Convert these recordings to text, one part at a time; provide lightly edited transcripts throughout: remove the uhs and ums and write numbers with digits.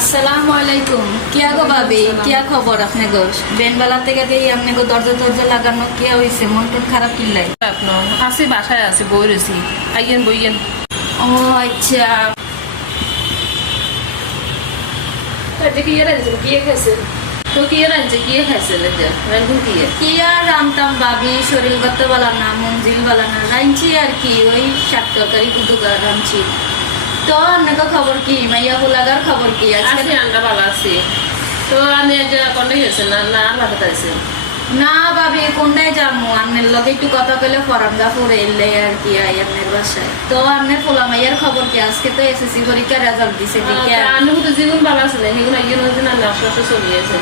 আসসালামু আলাইকুম কিয়া গো ভাবি কিয়া খবর আপনি গো বেনবেলা থেকে দিয়ে আপনি গো দরজা দরজা লাগানো কিয়া হইছে মন টন খারাপ কিল্লাই আছি বাসায় আছি বই রয়েছি আইয়েন বইয়েন ও আচ্ছা কি রাঁধছে কি খাইছে তো কি রাঁধছে কি খাইছে রাঁধুন কি কিয়া রামতাম ভাবি শরীর গত বালা না মঞ্জিল বালা না রাঁধছি আর কি ওই শাক তরকারি কুদুকা রাঁধছি তো আপনাকে খবর কি মাইয়া পোলাগার খবর কি আছি আমরা ভালো আছি তো আমি কোনটা গেছেন না না ভালো পাইছেন না ভাবি কোনটায় যাবো আপনার লগে একটু কথা কইলে ফরামগা পরে এলে আর কি আই আপনার বাসায় তো আপনার পোলা মাইয়ার খবর কি আজকে তো এসএসসি পরীক্ষার রেজাল্ট দিছে কি আমি তো জীবন ভালো আছে না সেগুলো ইয়ে নদী না আশ্বাসে চলিয়েছে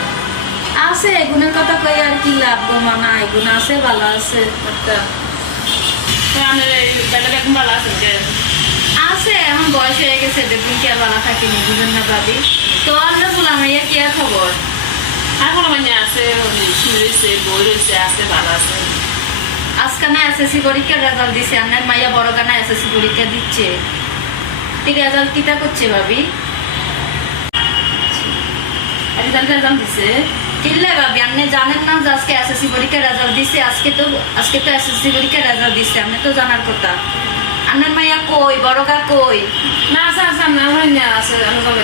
আছে এগুনের কথা কই আর কি লাভ গো মানা এগুন আছে ভালো আছে আচ্ছা তো আমার বেটা বেগম ভালো আছেন আছে এখন বয়স হয়ে গেছে দেখুন কি আর ভালো থাকিনি বুঝেন না ভাবি তো আপনার পোলা মাইয়া কি আর খবর আর কোনো মানে আছে রয়েছে বই রয়েছে আছে ভালো আছে আজকে না এসএসসি পরীক্ষার রেজাল্ট দিছে আপনার মাইয়া বড় কানা এসএসসি পরীক্ষা দিচ্ছে কি রেজাল্ট কিটা করছে ভাবি রেজাল্ট দিছে কিল্লে ভাবি আপনি জানেন না যে আজকে এসএসসি পরীক্ষার রেজাল্ট দিছে আজকে তো এসএসসি পরীক্ষার রেজাল্ট দিছে আপনি তো জানার কথা আপনার মাইয়া কই বড়কা কই না আছে আছে আমার না আছে আমি বলে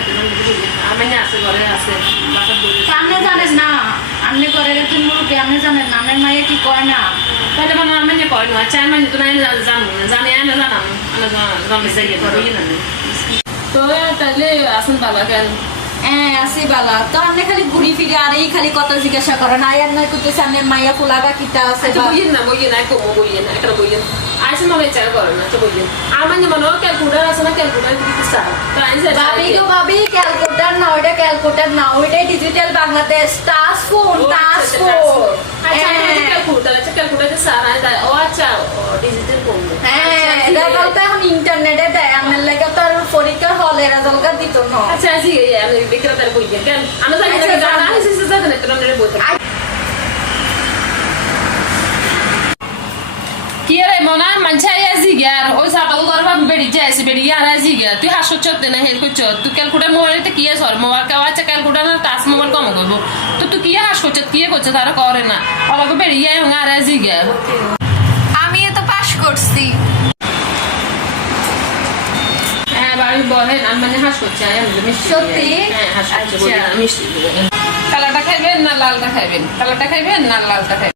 আমার না আছে ঘরে আছে বাসা বলে আপনি জানেন না আপনি করে গেছেন মুরুকে আপনি জানেন না আপনার মাইয়া কি কয় না তাহলে মানে আমি না কই না চাই মানে তো না জানো জানি আমি জানাম আমি জানি যাই করো তো তাহলে আসুন বাবা কেন হ্যাঁ আসি বালা তো আপনি খালি ঘুরি ফিরে আর এই খালি কথা জিজ্ঞাসা করেন আই আপনার করতেছে আপনার মাইয়া পোলাগা কিটা আছে বইয়েন না কমো বইয়েন একটা বইয়েন আইসে মনে চাই করেন না তো বইয়েন আমার মনে হয় ক্যালকুলেটার আছে না ক্যালকুলেটার দিতে চাও তো আইসে ভাবি গো ভাবি ক্যালকুলেটর না ওইটা ক্যালকুলেটর না ওইটাই digital Bangladesh touch phone touch phone আচ্ছা ক্যালকুলেটার সারা দেয় ও আচ্ছা ডিজিটাল ফোন হ্যাঁ রেজাল্ট এখন ইন্টারনেটে দেয় আমার লাগে তো আর পরীক্ষা হলে রেজাল্ট দিত না আচ্ছা আছি আমি বিক্রেতার বইয়েন কেন আমি জানি না জানা আইসে জানেন তো আমরা বইতে কি রে মনা মানছে আজি গিয়ার ওই সাকাল করবা বেড়ি যাইছে বেড়ি আর আজি গিয়া তুই হাসো চতে না হেল কইছ তুই ক্যালকুলেটর মোবাইলতে কি আছে মোবাইল কা আছে ক্যালকুলেটর না টাচ মোবাইল কম করব তো তুই কি হাসো চত কি করছ তারা করে না আমাকে বেড়ি যাই আর আজি গিয়া আমি তো পাস করছি হ্যাঁ বাড়ি বলেন আমি মানে হাস করছি আমি মিষ্টি সত্যি হ্যাঁ হাস করছি মিষ্টি কালারটা খাইবেন না লালটা খাইবেন কালারটা খাইবেন না লালটা খাইবেন